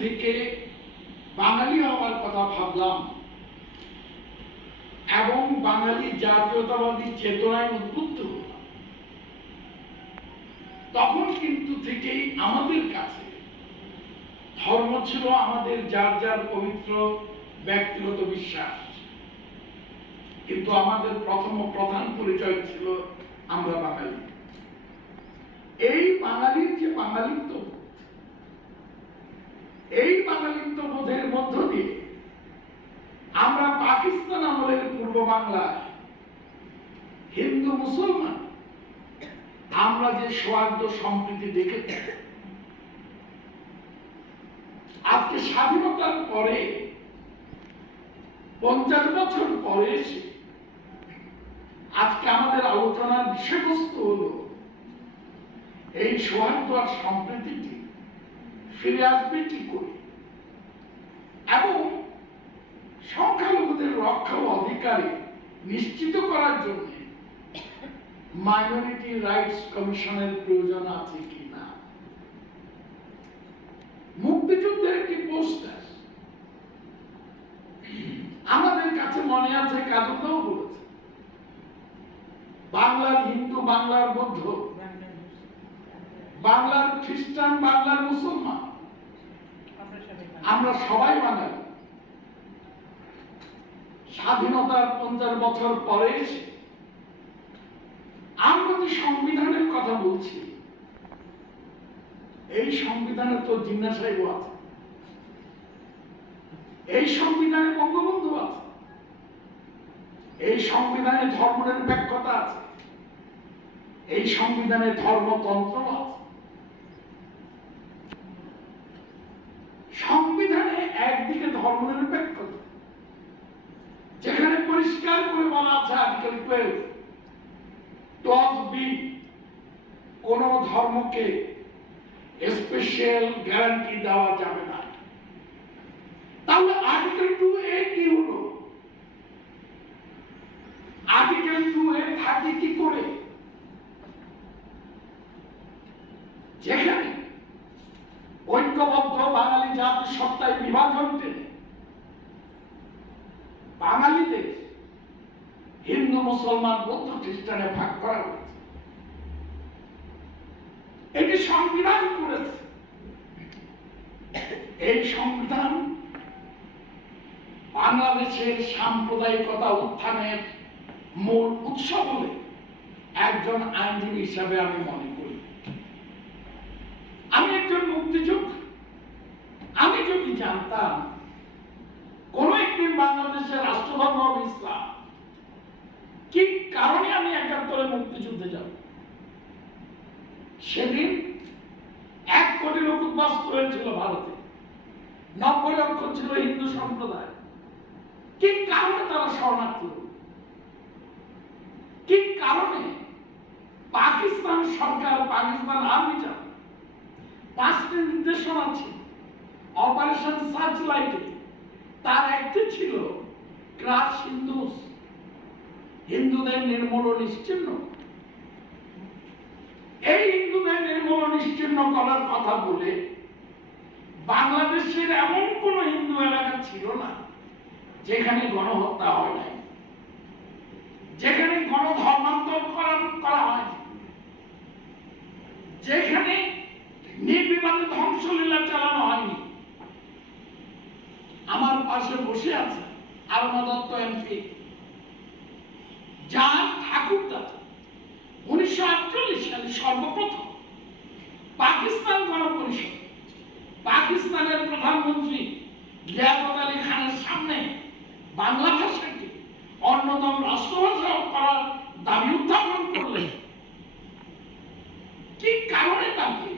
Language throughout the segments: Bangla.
থেকে বাঙালি হওয়ার কথা ভাবলাম এবং বাঙালি জাতীয়তাবাদী চেতনায় উদ্বুদ্ধ হলাম, তখন কিন্তু থেকেই আমাদের কাছে ধর্ম ছিল আমাদের যার যার পবিত্র ব্যক্তিগত বিশ্বাস, কিন্তু আমাদের প্রথম ও প্রধান পরিচয় ছিল আমরা বাঙালি। এই বাঙালির যে বাঙালিত্ব, এই বাঙালিত্ববোধের মধ্য দিয়ে আমরা পাকিস্তান আমলের পূর্ব বাংলায় হিন্দু মুসলমান আমরা যে সৌহার্দ্য সম্প্রীতি দেখেছি, আজকে স্বাধীনতার পরে 50 বছর পরে এসে আজকে আমাদের আলোচনার বিষয়বস্তু হলো এই সৌহার্দ্য আর সম্প্রীতিটি ফিরে আসবে কি করে এবং সংখ্যালঘুদের রক্ষা ও অধিকারে নিশ্চিত করার জন্য মাইনরিটি রাইটস কমিশনের প্রয়োজন আছে কি না। মুক্তিযুদ্ধের একটি পোস্টার আমাদের কাছে মনে আছে, কাজলদাও বলেছে, বাংলার হিন্দু, বাংলার বৌদ্ধ, বাংলার খ্রিস্টান, বাংলার মুসলমান, আমরা সবাই বাঙালি। স্বাধীনতার 50 বছর পরে এসে আমরা যে সংবিধানের কথা বলছি, এই সংবিধানে তো জিন্নাহ সাহেব আছে, এই সংবিধানে বঙ্গবন্ধু আছে, এই সংবিধানে ধর্মনিরপেক্ষতা আছে, এই সংবিধানে ধর্মতন্ত্র আছে। সংবিধানে একদিকে ধর্মনিরপেক্ষতা, যেখানে পরিষ্কার করে বলা আছে আর্টিকেল 12 ক্লজ বি, কোন ধর্মকে স্পেশাল গ্যারান্টি দেওয়া যাবে না। তাহলে আর্টিকেল 2A কি হলো? আর্টিকেল 2A থাকে কি করে? যেখানে ঐক্যবদ্ধ বাঙালি জাতি সত্তায় বিভাজন টেনে বাঙালিদের হিন্দু, মুসলমান, বৌদ্ধ, খ্রিস্টানে ভাগ করা হয়েছে। এটি সংবিধান করেছে। এই সংবিধান বাংলাদেশের সাম্প্রদায়িকতা উত্থানের মূল উৎস বলে একজন আইনজীবী হিসাবে আমি মনে করি। আমি একজন মুক্তিযোদ্ধা। আমি যদি জানতাম কোন একদিন বাংলাদেশের রাষ্ট্রধর্ম হবে ইসলাম, কি কারণে আমি 71-এ মুক্তিযুদ্ধে যাব, সেদিন 1 কোটি লোক উদ্বাস্ত হয়েছিল ভারতে, 90 লক্ষ ছিল হিন্দু সম্প্রদায়। কি কারণে তারা শরণার্থী হল? কি কারণে পাকিস্তান সরকার, পাকিস্তান আর্মি চাপ 5টি নির্দেশনা ছিল অপারেশন সার্চলাইটে, তার একটি ছিল ক্রাশ হিন্দুস, হিন্দুদের নির্মূল ও নিশ্চিহ্ন। এই হিন্দুদের নির্মূল ও নিশ্চিহ্ন করার কথা বলে বাংলাদেশের এমন কোন হিন্দু এলাকা ছিল না যেখানে গণহত্যা হয় নাই, যেখানে গণধর্মান্তর করা হয়, যেখানে নির্বিবাদে ধ্বংসলীলা চালানো হয়নি। আমার পাশে বসে আছে আরমা দত্ত এমপি, যার ঠাকুরদা 1948 সালে সর্বপ্রথম পাকিস্তান গণপরিষদ, পাকিস্তানের প্রধানমন্ত্রী লিয়াকত আলী খানের সামনে বাংলা ভাষাকে অন্যতম রাষ্ট্রভাষা করার দাবি উত্থাপন করলেন। কি কারণে তাকে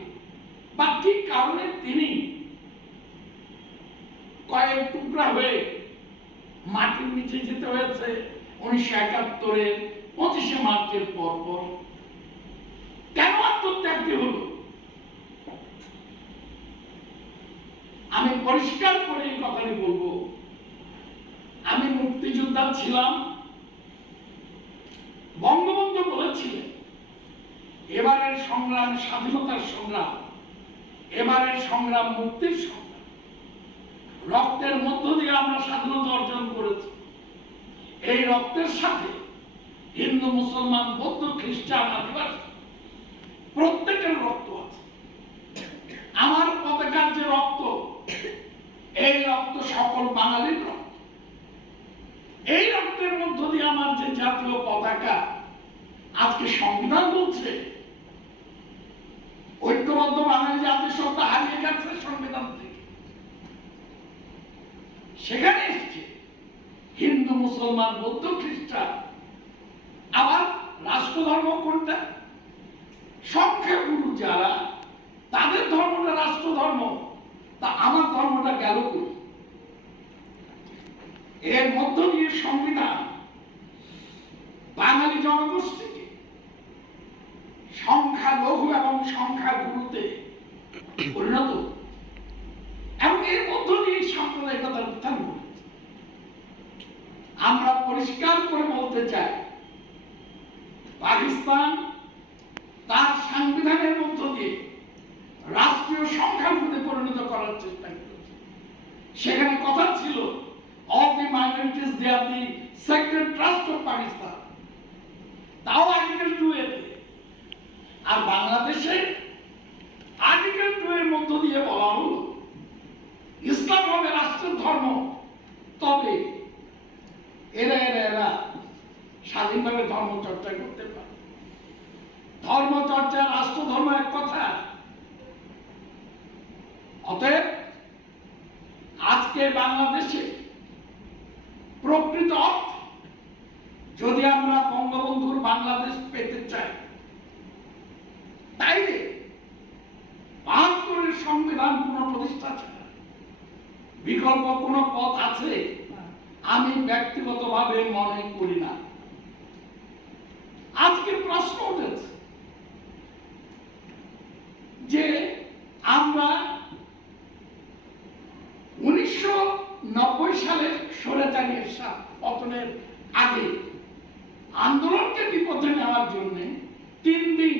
বা কি কারণে তিনি কয়েক টুকরা হয়ে মাটির নিচে যেতে হয়েছে 1971-এর 25শে মার্চের পর? কেন আত্মত্যাগটি হল? আমি পরিষ্কার করে এই কথাটি বলবো, আমি মুক্তিযোদ্ধা ছিলাম। বঙ্গবন্ধু বলেছিলেন এবারের সংগ্রাম স্বাধীনতার সংগ্রাম, এবারের সংগ্রাম মুক্তির সংগ্রাম। রক্তের মধ্য দিয়ে আমরা স্বাধীনতা অর্জন করেছি। এই রক্তের সাথে হিন্দু, মুসলমান, বৌদ্ধ, খ্রিস্টান, আদিবাসী প্রত্যেকের রক্ত আছে। আমার পতাকার যে রক্ত, এই রক্ত সকল বাঙালির রক্ত। এই রক্তের মধ্য দিয়ে আমার যে জাতীয় পতাকা, আজকে সংবিধান বলছে ঐক্যবদ্ধ বাঙালি জাতিসত্তা হারিয়ে গেছে সংবিধান থেকে। সেখানে এসছে হিন্দু, মুসলমান, বৌদ্ধ, খ্রিস্টান। আবার রাষ্ট্রধর্ম কোনটা? সংখ্যাগুরু যারা, তাদের ধর্মটা রাষ্ট্রধর্ম। তা আমার ধর্মটা গেল কই? এর মধ্য দিয়ে সংবিধান বাঙালি জনগোষ্ঠীকে সংখ্যালঘু এবং সংখ্যাগুরুতে পরিণত, এবং এর মধ্য দিয়ে সাম্প্রদায়িকতার উত্থান ঘটেছে। আমরা পরিষ্কার করে বলতে চাই, পাকিস্তান তার সংবিধানের মধ্য দিয়ে রাষ্ট্রীয় সংখ্যালঘুতে পরিণত করার চেষ্টা করেছে। সেখানে কথা ছিল all the minorities they are the sacred trust of Pakistan, তাও আর্টিকেল 2 এতে। আর বাংলাদেশে আর্টিকেল 2 এর মধ্য দিয়ে বলা হলো ইসলাম হবে রাষ্ট্রের ধর্ম, তবে এরা স্বাধীনভাবে ধর্ম চর্চা করতে পারে। ধর্ম চর্চা, রাষ্ট্র ধর্ম এক কথা। অতএব আজকে বাংলাদেশে প্রকৃত অর্থ যদি আমরা বঙ্গবন্ধুর বাংলাদেশ পেতে চাই, তাইলে ৭২-এর সংবিধান পুনঃপ্রতিষ্ঠা ছাড়া বিকল্প কোন পথ আছে আমি ব্যক্তিগতভাবে মনে করি না। আজকে প্রশ্ন উঠেছে যে আমরা ১৯৯০ সালে স্বৈরাচারী এরশাদ পতনের আগে আন্দোলনকে বিপথে নেওয়ার জন্য ৩ দিন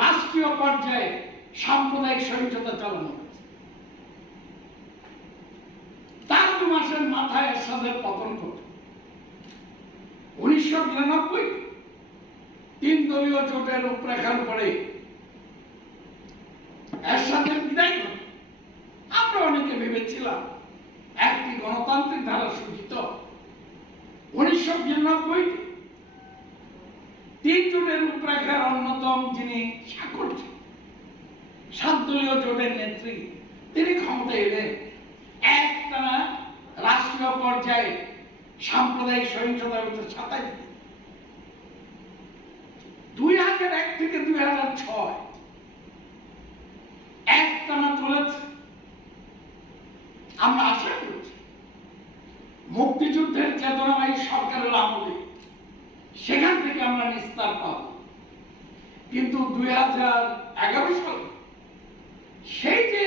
রাষ্ট্রীয় পর্যায়ে সাম্প্রদায়িক সহিংসতা চালানো হয়েছে। তার ২ মাসের মাথায় এরশাদের পতন ঘটে। ১৯৯২ ৩ দলীয় জোটের রূপরেখার উপরে এরশাদের বিদায় ঘটে। আমরা অনেকে ভেবেছিলাম একটি গণতান্ত্রিক ধারা সূচিত ১৯৯২ ৩ জোটের রূপরেখার অন্যতম যিনি স্বাক্ষর ৭ দলীয় জোটের নেত্রী, তিনি ক্ষমতায় এলেন একটানা রাষ্ট্রীয় পর্যায়ে সাম্প্রদায়িক সহিংসতার ভিতরে ২৭ দিন। ২০০১ থেকে ২০০৬ একটানা চলেছে। আমরা আশা করছি মুক্তিযুদ্ধের চেতনাবাহী সরকারের আমলে সেখান থেকে আমরা নিস্তার পাব। কিন্তু ২০১১ সালে সেই যে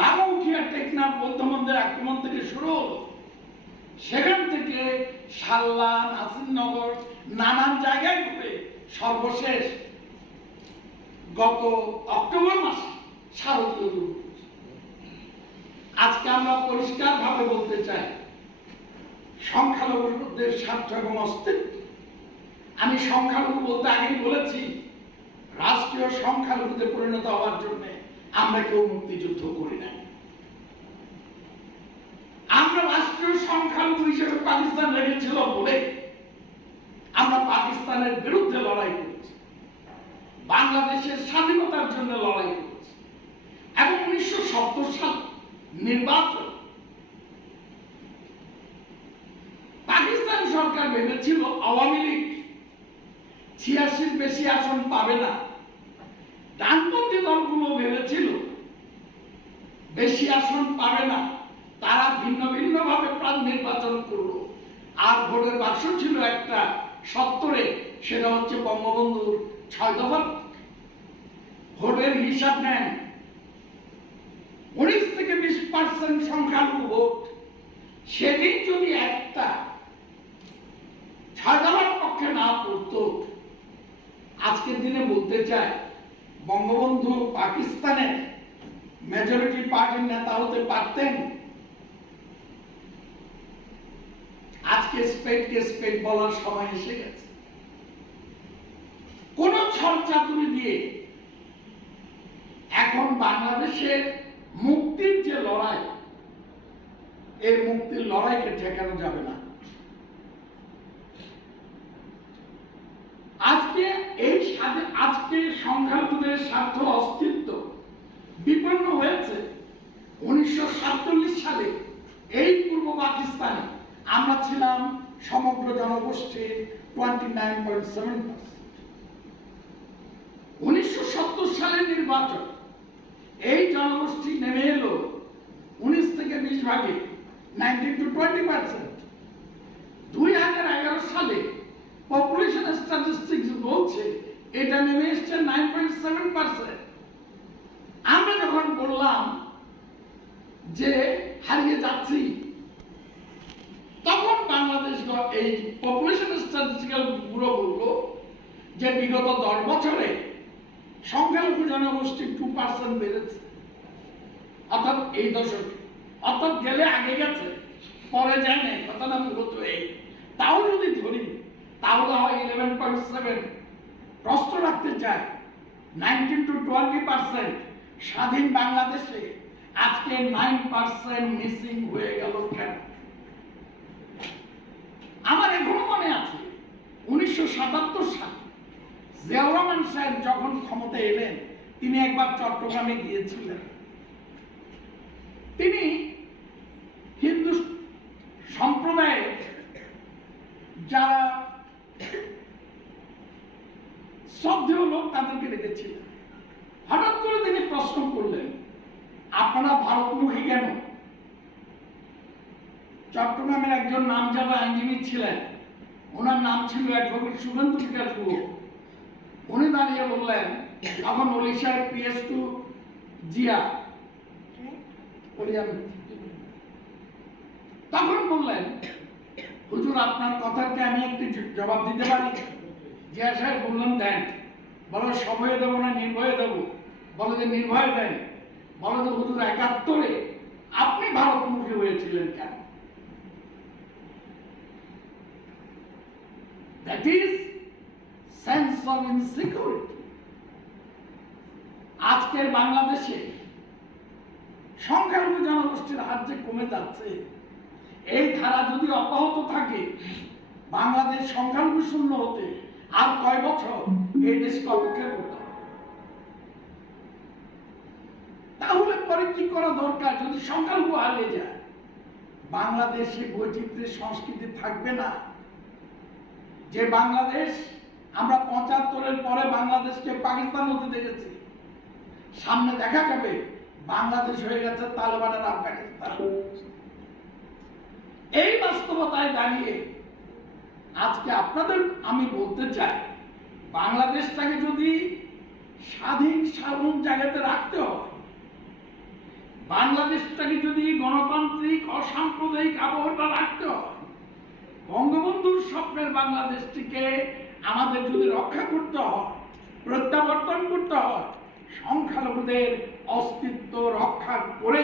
রামউখিয়া টেকনাফ বৌদ্ধ মন্দির আক্রমণ থেকে শুরু হলো, সেখান থেকে সাল্লা, নাসিরনগর, নানান জায়গায় ঘুরে সর্বশেষ গত অক্টোবর মাসে শারদীয় দুর্গা। আজকে আমরা পরিষ্কারভাবে বলতে চাই, সংখ্যালঘুদের স্বার্থ এবং অস্তিত্ব, আমি সংখ্যালঘু বলতে আগেই বলেছি, রাষ্ট্রীয় সংখ্যালঘুতে পরিণত হওয়ার জন্য আমরা কেউ মুক্তিযুদ্ধ করি না। আমরা রাষ্ট্রীয় সংখ্যালঘু হিসেবে পাকিস্তান রেখেছিল বলে আমরা পাকিস্তানের বিরুদ্ধে লড়াই করেছি, বাংলাদেশের স্বাধীনতার জন্য লড়াই করেছি। এবং ১৯৭০ সাল নির্বাচন পাকিস্তান সরকার ভেবেছিল আওয়ামী লীগ ৮৬-র বেশি আসন পাবে না। ডানপন্থী দলগুলো ভেবেছিল বেশি আসন পাবে না, তারা ভিন্ন ভিন্ন ভাবে প্রাণ নির্বাচন করলো। আর ভোটের বাক্স ছিল একটা ৭০-এ, সেটা হচ্ছে বঙ্গবন্ধুর ৬ দফা। ভোটের হিসাব নেন, ১৯ থেকে ২০% সংখ্যালঘু ভোট সেদিন যদি একটা ৬ দফার পক্ষে না পড়তো, আজকের দিনে বলতে চাই বঙ্গবন্ধু পাকিস্তানের মেজরিটি পার্টির নেতা হতে পারতেন। আজকে স্পেডকে স্পেড বলার সময় এসে গেছে। কোন ছলচাতুরি দিয়ে এখন বাংলাদেশের মুক্তির যে লড়াই, এই মুক্তির লড়াইকে ঠেকানো যাবে না। আজকে সংখ্যালঘুদের স্বার্থ অস্তিত্ব বিপন্ন হয়েছে। 1947 সালে এই পূর্ব পাকিস্তানে আমরা ছিলাম সমগ্র জনগোষ্ঠীর 29.7%। 1970 সালের নির্বাচন এই জনগোষ্ঠী নেমে এলো 19 থেকে 20 ভাগে, 19 to 20%। 2011 সালে পপুলেশন স্ট্যাটিস্টিক্স বলছে এটা নেমে এসছে 9.7%। আমরা যখন বললাম যে হারিয়ে যাচ্ছি, তখন বাংলাদেশ এই পপুলেশন স্ট্যাটিস্টিক্যাল ব্যুরো বলল যে বিগত 10 বছরে সংখ্যালঘু জনগোষ্ঠী 2% বেড়েছে, অর্থাৎ এই দশকে, অর্থাৎ গেলে আগে গেছে, পরে যায় নাই, কথাটা মূলত এই। তাও যদি ধরি তাহলে হয় 11.7। প্রশ্ন রাখতে চাই 19 to 20% স্বাধীন বাংলাদেশে আজকে 9% মিসিং হয়ে গেল কেন? আমার এখনো মনে আছে 1977 সালে জিয়াউর রহমান সাহেব যখন ক্ষমতায় এলেন, তিনি একবার চট্টগ্রামে গিয়েছিলেন। তিনি হিন্দু সম্প্রদায়ের যারা শ্রদ্ধেয় লোক তাদেরকে ডেকেছিলেন। হঠাৎ করে তিনি প্রশ্ন করলেন, আপনারা ভারতমুখী কেন? চট্টগ্রামের একজন নামজাদা আইনজীবী ছিলেন, ওনার নাম ছিল অ্যাডভোকেট শুভেন্দু বিকাশ গুহ। উনি দাঁড়িয়ে বললেন, তখন ওড়িশার PS2 জিয়া তখন বললেন, হুজুর আপনার কথাকে আমি একটু জবাব দিতে পারি? জিয়া সাহেব বললেন দেন। বলো সভয়ে দেবো না নির্ভয়ে দেবো? বলো যে নির্ভয়ে দেন। বলো যে হুজুর 71-এ আপনি ভারতমুখী হয়েছিলেন কেন? That is sense of insecurity. আজকের বাংলাদেশে সংখ্যালঘু জনগোষ্ঠীর হার যে কমে যাচ্ছে, এই ধারা যদি অব্যাহত থাকে, বাংলাদেশ সংখ্যালঘু শূন্য হতে আর কয় বছর এই দেশকে অপেক্ষা করতে হবে? তাহলে পরে কি করা দরকার? যদি সংখ্যালঘু হারিয়ে যায়, বাংলাদেশে বৈচিত্র্যের সংস্কৃতি থাকবে না। যে বাংলাদেশ আমরা 75-এর পরে বাংলাদেশকে পাকিস্তান হতে দেখেছি, সামনে দেখা যাবে বাংলাদেশ হয়ে গেছে তালেবানের আফগানিস্তান। এই বাস্তবতায় দাঁড়িয়ে আজকে আপনাদের আমি বলতে চাই, বাংলাদেশটাকে যদি স্বাধীন সার্বভৌম জায়গাতে রাখতে হয়, বাংলাদেশটাকে যদি গণতান্ত্রিক অসাম্প্রদায়িক আবহাওয়াটা রাখতে হয়, বঙ্গবন্ধুর স্বপ্নের বাংলাদেশটিকে আমাদের যদি রক্ষা করতে হয়, প্রত্যাবর্তন করতে হয়, সংখ্যালঘুদের অস্তিত্ব রক্ষা করে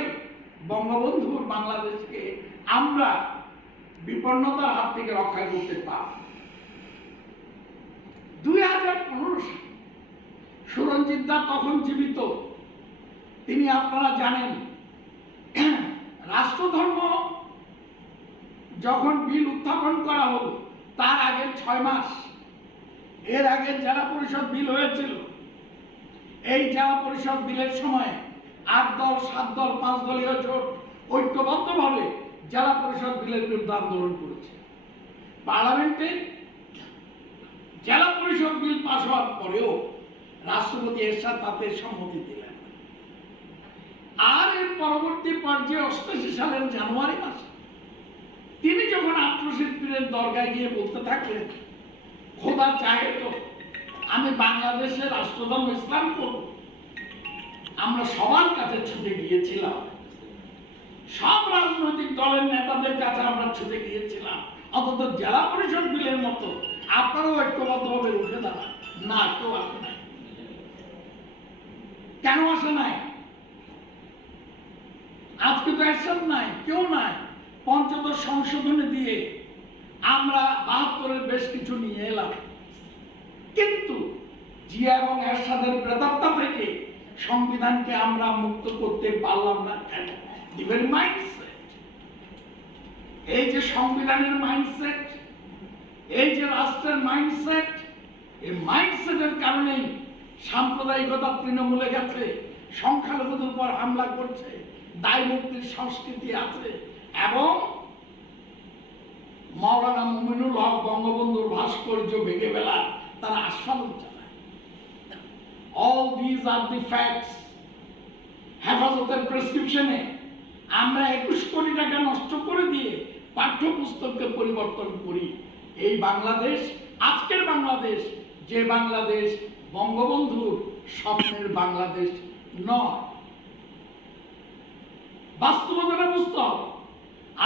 বঙ্গবন্ধুর বাংলাদেশকে আমরা বিপন্নতার হাত থেকে রক্ষা করতে পারব। 2015 সালে সুরঞ্জিত দা তখন জীবিত। তিনি আপনারা জানেন, রাষ্ট্রধর্ম যখন বিল উত্থাপন করা হলো তার আগের 6 মাস, এর আগে জেলা পরিষদ বিল হয়েছিল। এই জেলা পরিষদ বিলের সময় 8 দল 7 দল 5 দলীয় জোট ঐক্যবদ্ধভাবে জেলা পরিষদ বিলের বিরুদ্ধে আন্দোলন করেছে। পার্লামেন্টে জেলা পরিষদ বিল পাস হওয়ার পরেও রাষ্ট্রপতি এরশাদ তাতে সম্মতি দিলেন। আর এর পরবর্তী পর্যায়ে 88 সালের জানুয়ারি মাসে তিনি যখন আত্মশীল পীরের দরগায় গিয়ে বলতে থাকলেন, খোদা চাহে তো আমি বাংলাদেশে রাষ্ট্রধর্ম ইসলাম করব, আমরা সবার কাছে ছুটে গিয়েছিলাম, সব রাজনৈতিক দলের নেতাদের কাছে আমরা ছুটে গিয়েছিলাম, অন্তত জেলা পরিষদ বিলের মতো আপনারাও ঐক্যবদ্ধভাবে উঠে দাঁড়ান। না, কেউ আসে নাই। কেন আসে নাই? আজকে তো অ্যাকশন নাই, কেউ নাই। পঞ্চদশ সংশোধনী দিয়ে আমরা 72-এর বেশ কিছু নিয়ে এলাম, কিন্তু জিয়া এবং এরশাদের প্রেতাত্মা থেকে সংবিধানকে আমরা মুক্ত করতে পারলাম না কেন? দি ভেরি মাইন্ডসেট, এই যে সংবিধানের মাইন্ডসেট, এই যে রাষ্ট্রের মাইন্ডসেট, এই মাইন্ডসেটের কারণেই সাম্প্রদায়িকতা তৃণমূলে গেছে, সংখ্যালঘুদের উপর হামলা করছে, দায় মুক্তির সংস্কৃতি আছে, এবং মাওলানা মুমিনুল হক বঙ্গবন্ধুর ভাস্কর্য ভেঙে ফেলা তারা আস্ফালন চালায়। All these are the facts. হেফাজতের প্রেসক্রিপশনে আমরা 21 কোটি টাকা নষ্ট করে দিয়ে পাঠ্যপুস্তককে পরিবর্তন করি। এই বাংলাদেশ, আজকের বাংলাদেশ, যে বাংলাদেশ বঙ্গবন্ধুর স্বপ্নের বাংলাদেশ নয়। বাস্তবতাটা বুঝতে হবে।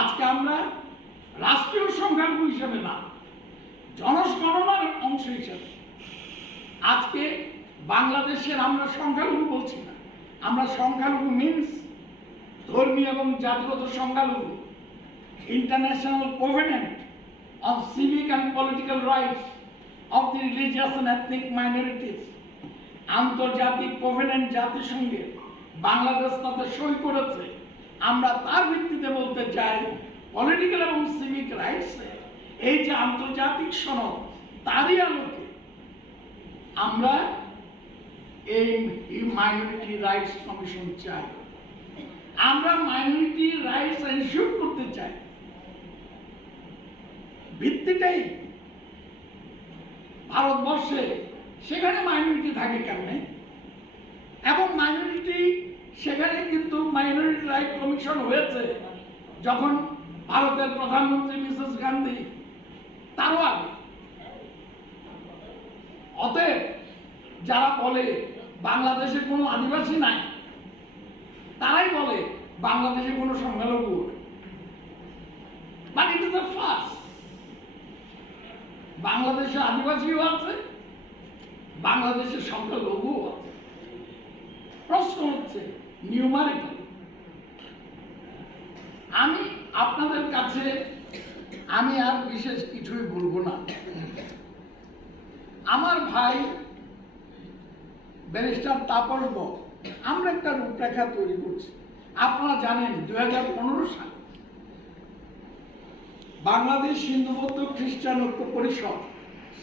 আজকে আমরা রাষ্ট্রীয় সংখ্যালঘু হিসেবে না, জনগণনার অংশ হিসেবে আজকে বাংলাদেশের আমরা সংখ্যালঘু বলছি না, আমরা সংখ্যালঘু মিনস ধর্মীয় এবং জাতিগত সংখ্যালঘু। International covenant on civic and political rights of the religious and ethnic minorities, আন্তর্জাতিক কোভেনেন্ট জাতিসংঘে বাংলাদেশ তাতে সই করেছে। আমরা তার ভিত্তিতে বলতে চাই, পলিটিক্যাল এবং সিভিক রাইটসে এই যে আন্তর্জাতিক সনদ, তারই আলোকে আমরা এই মাইনরিটি রাইটস কমিশন চাই। আমরা মাইনরিটি রাইটস এনশিওর করতে চাই। ভিত্তিটাই ভারতবর্ষে, সেখানে মাইনরিটি থাকে কেমনে, এবং মাইনরিটি সেখানে কিন্তু মাইনরিটি রাইট কমিশন হয়েছে যখন ভারতের প্রধানমন্ত্রী মিসেস গান্ধী, তারও আগে। অতএব যারা বলে বাংলাদেশে কোনো আদিবাসী নাই, তারাই বলে বাংলাদেশে কোনো সংখ্যালঘু, but it is a first. বাংলাদেশে আদিবাসীও আছে, বাংলাদেশে সংখ্যালঘুও আছে। প্রশ্ন হচ্ছে নিউমারিক্যাল। আমি আপনাদের কাছে আমি আর বিশেষ কিছুই বলবো না। আমার ভাই ব্যারিস্টার তাপস বল, আমরা একটা রূপরেখা তৈরি করছি। আপনারা জানেন 2015 সালে বাংলাদেশ হিন্দু বৌদ্ধ খ্রিস্টান ঐক্য পরিষদ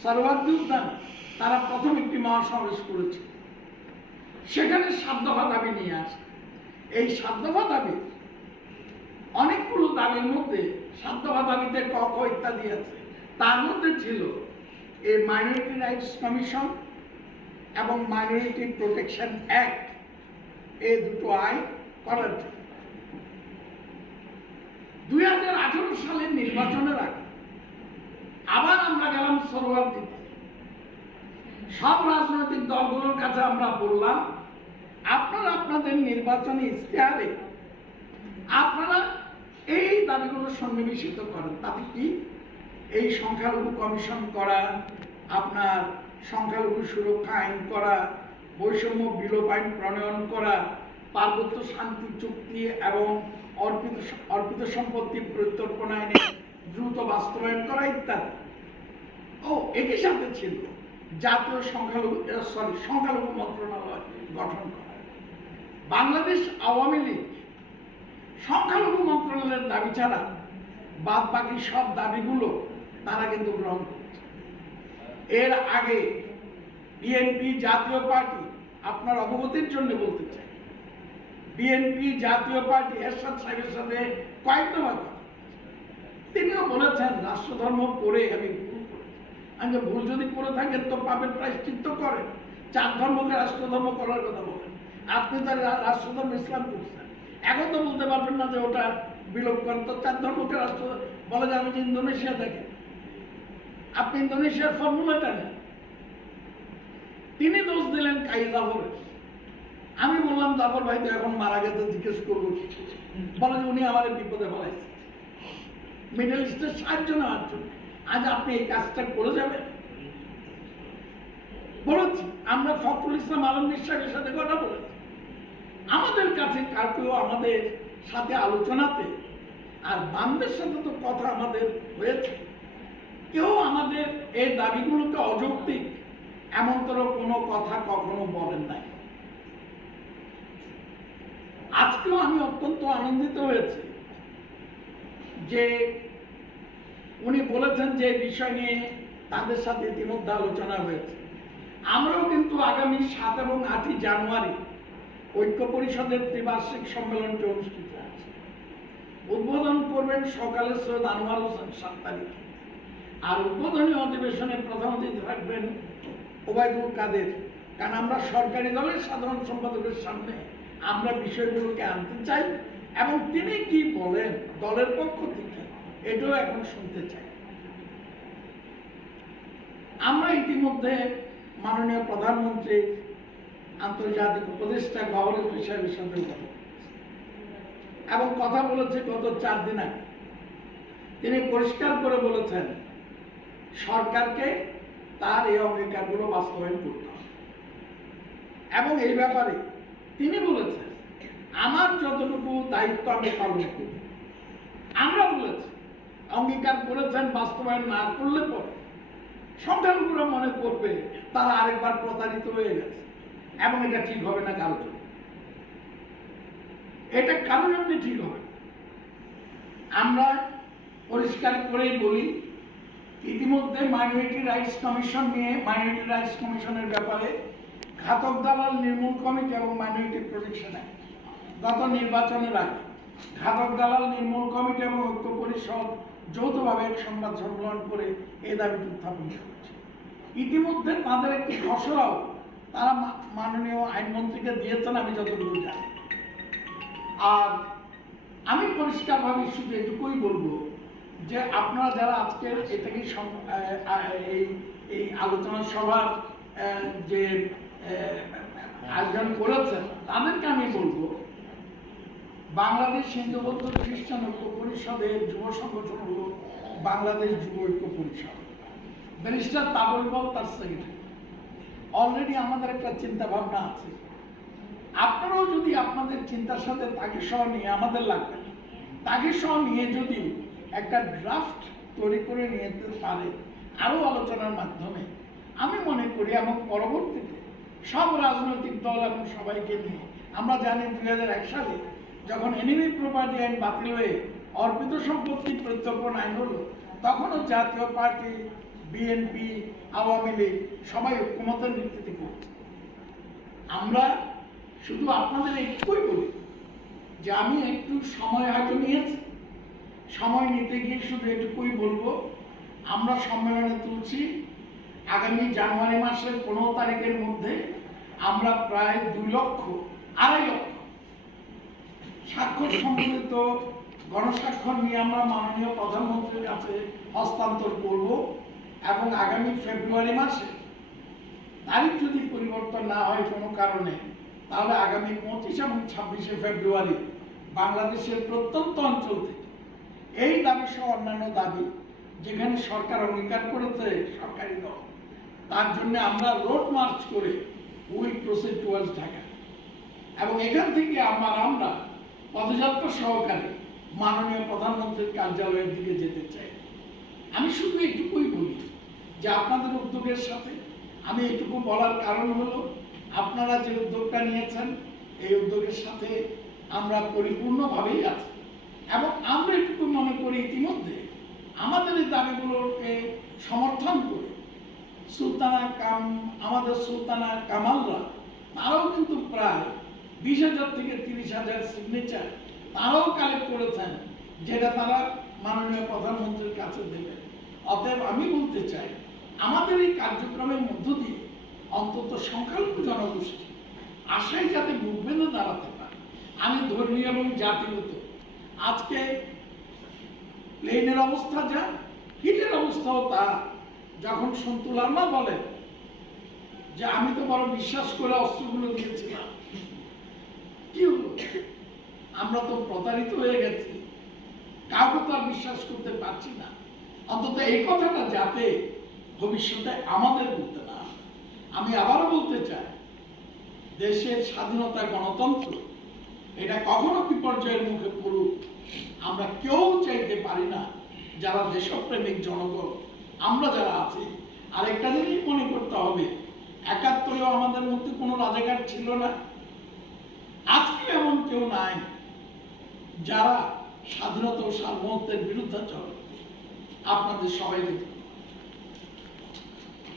সর্বার্দি উদ্যানে তারা প্রথম একটি মহাসমাবেশ করেছে। সেখানে 7 দফা দাবি নিয়ে আসে। এই 7 দফা দাবি, অনেকগুলো দাবির মধ্যে 7 দফা দাবিতে ক খ ইত্যাদি আছে। তার মধ্যে ছিল এই মাইনরিটি রাইটস কমিশন এবং মাইনরিটি প্রোটেকশন অ্যাক্ট, এই দুটো আইন করার জন্য। 2018 সালের নির্বাচনের আগে আবার আমরা গেলাম সরোয়ার্দিতে। সব রাজনৈতিক দলগুলোর কাছে আমরা বললাম, আপনারা আপনাদের নির্বাচনী ইশতেহারে আপনারা এই দাবিগুলো সন্নিবেশিত করেন। তাতে কি? এই সংখ্যালঘু কমিশন করা, আপনার সংখ্যালঘু সুরক্ষা আইন করা, বৈষম্য বিলোপ আইন প্রণয়ন করা, পার্বত্য শান্তি চুক্তি এবং অর্পিত সম্পত্তি প্রত্যর্পণ আইনে দ্রুত বাস্তবায়ন করা ইত্যাদি। একই সাথে ছিল জাতীয় সংখ্যালঘু মন্ত্রণালয় গঠন করা। বাংলাদেশ আওয়ামী লীগ সংখ্যালঘু মন্ত্রণালয়ের দাবি ছাড়া বাদ বাকি সব দাবিগুলো তারা কিন্তু গ্রহণ করছে। এর আগে বিএনপি জাতীয় পার্টি, আপনার অবগতির জন্য বলতে চাই, বিএনপি জাতীয় পার্টি এরশাদ সাহেবের সাথে কয়েক দফা কথা, তিনিও বলেছেন রাষ্ট্রধর্ম করে আমি ভুল করেছি। আমি ভুল যদি করে থাকেন তো পাপের প্রায়শ্চিত্ত করেন। 4 ধর্মকে রাষ্ট্রধর্ম করার কথা বলেন। আপনি তার রাষ্ট্রধর্ম ইসলাম করছেন, এখন তো বলতে পারবেন না যে ওটা বিলোপ করেন। তো 4 ধর্মকে রাষ্ট্র বলা যাবে যে ইন্দোনেশিয়া দেখেন, আপনি ইন্দোনেশিয়ার ফর্মুলাটা নেন। তিনি দোষ দিলেন কাই জাফরের। আমি বললাম জাফর ভাই তো এখন মারা গেছে, জিজ্ঞেস করবো, বলে যে উনি আমার বিপদে ফেলাইছে মিডল ইস্টের সাহায্য নেওয়ার জন্য। আজ আপনি এই কাজটা করে যাবেন? বলেছি, আমরা ফখরুল ইসলাম আলমগীর সাহেবের সাথে কথা বলেছি। আমাদের কাছে কাউকেও আমাদের সাথে আলোচনাতে আর বামদের সাথে তো কথা আমাদের হয়েছে, কেউ আমাদের এই দাবিগুলোকে অযৌক্তিক এমনতর কোনো কথা কখনো বলেন নাই। আজকেও আমি অত্যন্ত আনন্দিত হয়েছি যে উনি বলেছেন যে বিষয় নিয়ে তাদের সাথে ইতিমধ্যে আলোচনা হয়েছে। আমরাও কিন্তু আগামী 7 এবং 8 জানুয়ারি ঐক্য পরিষদের ত্রিবার্ষিক সম্মেলনটি অনুষ্ঠিত আছে। উদ্বোধন করবেন সকালে সৈয়দ আনোয়ার হোসেন 7 তারিখে, আর উদ্বোধনী অধিবেশনে প্রধান অতিথি থাকবেন ওবায়দুল কাদের। কারণ আমরা সরকারি দলের সাধারণ সম্পাদকের সামনে আমরা বিষয়গুলোকে আনতে চাই এবং তিনি কি বলেন দলের পক্ষ থেকে এটাও এখন শুনতে চাই। আমরা ইতিমধ্যে মাননীয় প্রধানমন্ত্রী আন্তর্জাতিক উপদেষ্টা গওহর সাহেবের সাথে এবং কথা বলেছে গত 4 দিন আগে। তিনি পরিষ্কার করে বলেছেন সরকারকে তার এই অঙ্গীকারগুলো বাস্তবায়ন করতে হবে এবং এই ব্যাপারে তিনি বলেছেন আমার যতটুকু দায়িত্ব আমি পালন করব। আমরা বলেছি অঙ্গীকার করেছেন, বাস্তবায়ন না করলে পরে সংখ্যালঘুরা মনে করবে তারা আরেকবার প্রতারিত হয়ে গেছে এবং এটা ঠিক হবে না কারোর জন্য, এটা কারোর জন্য ঠিক হবে। আমরা পরিষ্কার করেই বলি ইতিমধ্যে মাইনরিটি রাইটস কমিশন নিয়ে মাইনরিটি রাইটস কমিশনের ব্যাপারে ঘাতক দালাল নির্মূল কমিটি এবং মাইনরিটি প্রোটেকশন অ্যাক্ট গত নির্বাচনের আগে ঘাতক দালাল নির্মূল কমিটি এবং ঐক্য পরিষদ যৌথভাবে এক সংবাদ সম্মেলন করে এই দাবিটি উত্থাপন করেছে। ইতিমধ্যে তাদের একটি খসড়াও তারা মাননীয় আইনমন্ত্রীকে দিয়েছেন আমি যতটুকু জানি। আর আমি পরিষ্কারভাবে শুধু এটুকুই বলবো যে আপনারা যারা আজকের এটাকে এই আলোচনা সভার যে আয়োজন করেছেন তাদেরকে আমি বলবো বাংলাদেশ হিন্দু বৌদ্ধ খ্রিস্টান ঐক্য পরিষদের যুব সংগঠন হলো বাংলাদেশ যুব ঐক্য পরিষদ। ব্যারিস্টার তাবল বল তার সেক্রেটারি। অলরেডি আমাদের একটা চিন্তা ভাবনা আছে, আপনারাও যদি আপনাদের চিন্তার সাথে তাকে সহ নিয়ে আমাদের লাগবে তাকে সহ নিয়ে যদি একটা ড্রাফট তৈরি করে নিয়ে পারে আরও আলোচনার মাধ্যমে আমি মনে করি এবং পরবর্তীতে সব রাজনৈতিক দল এবং সবাইকে নিয়ে আমরা জানি 2001 সালে যখন এনিমি প্রপার্টি আইন বাতিল হয়ে অর্পিত সম্পত্তি প্রত্যর্পণ আইন হলো তখনও জাতীয় পার্টি, বিএনপি, আওয়ামী লীগ সবাই ঐক্যমতের ভিত্তিতে করছে। আমরা শুধু আপনাদের একটুই বলি যে আমি একটু সময় হয়তো নিয়েছি, সময় নিতে গিয়ে শুধু এটুকুই বলবো আমরা সম্মেলনে তুলছি আগামী জানুয়ারি মাসের 15 তারিখের মধ্যে আমরা প্রায় 2 লক্ষ 2.5 লক্ষ স্বাক্ষর সম্বলিত গণস্বাক্ষর নিয়ে আমরা মাননীয় প্রধানমন্ত্রীর কাছে হস্তান্তর করব এবং আগামী ফেব্রুয়ারি মাসে তারিখ যদি পরিবর্তন না হয় কোনো কারণে তাহলে আগামী 25 এবং 26শে ফেব্রুয়ারি বাংলাদেশের প্রত্যন্ত অঞ্চল থেকে এই দাবি সহ অন্যান্য দাবি যেখানে সরকার অঙ্গীকার করেছে সরকারি দল তার জন্য আমরা রোড মার্চ করে উইল প্রসিড টুয়ার্ডস ঢাকা এবং এখান থেকে আমরা পদযাত্রা সহকারে মাননীয় প্রধানমন্ত্রীর কার্যালয়ের দিকে যেতে চাই। আমি শুধু এইটুকুই বলি যে আপনাদের উদ্যোগের সাথে আমি এটুকু বলার কারণ হলো আপনারা যে উদ্যোগটা নিয়েছেন এই উদ্যোগের সাথে আমরা পরিপূর্ণভাবেই আছি এবং আমরা এটুকু মনে করি ইতিমধ্যে আমাদের এই দাবিগুলোকে সমর্থন করে আমাদের সুলতানা কামালরা তারাও কিন্তু প্রায় 20,000 থেকে 30,000 সিগনেচার তারাও কালেক্ট করেছেন যেটা তারা মাননীয় প্রধানমন্ত্রীর কাছে দেবেন। অতএব আমি বলতে চাই আমাদের এই কার্যক্রমের মধ্য দিয়ে অন্তত সংখ্যালঘু জনগোষ্ঠী আশায় যাতে মুখ বেঁধে দাঁড়াতে পারে। আমি ধর্মীয় এবং জাতিগত আজকে প্লেনের অবস্থা যা হিটের অবস্থাও তা যখন সন্তুলার মা বলেন যে আমি তো বড় বিশ্বাস করে অস্ত্রগুলো দিয়েছিলাম, কি হলো আমরা তো প্রতারিত হয়ে গেছি, কাউকে তো আর বিশ্বাস করতে পারছি না। অন্তত এই কথাটা যাতে ভবিষ্যতে আমাদের বলতে না। আমি আবারও বলতে চাই দেশের স্বাধীনতা গণতন্ত্র এটা কখনো বিপর্যয়ের মুখে পড়ুক আমরা কেউ চাইতে পারি না। যারা দেশপ্রেমিক জনগণ আমরা যারা আছি, আরেকটা জিনিস মনে করতে হবে, ৭১-এও আমাদের মধ্যে কোনো রাজাকার ছিল না, আজকে এমন কেউ নাই যারা স্বাধীনতা ও সার্বভৌমত্বের বিরুদ্ধাচরণ। আপনাদের সবাইকে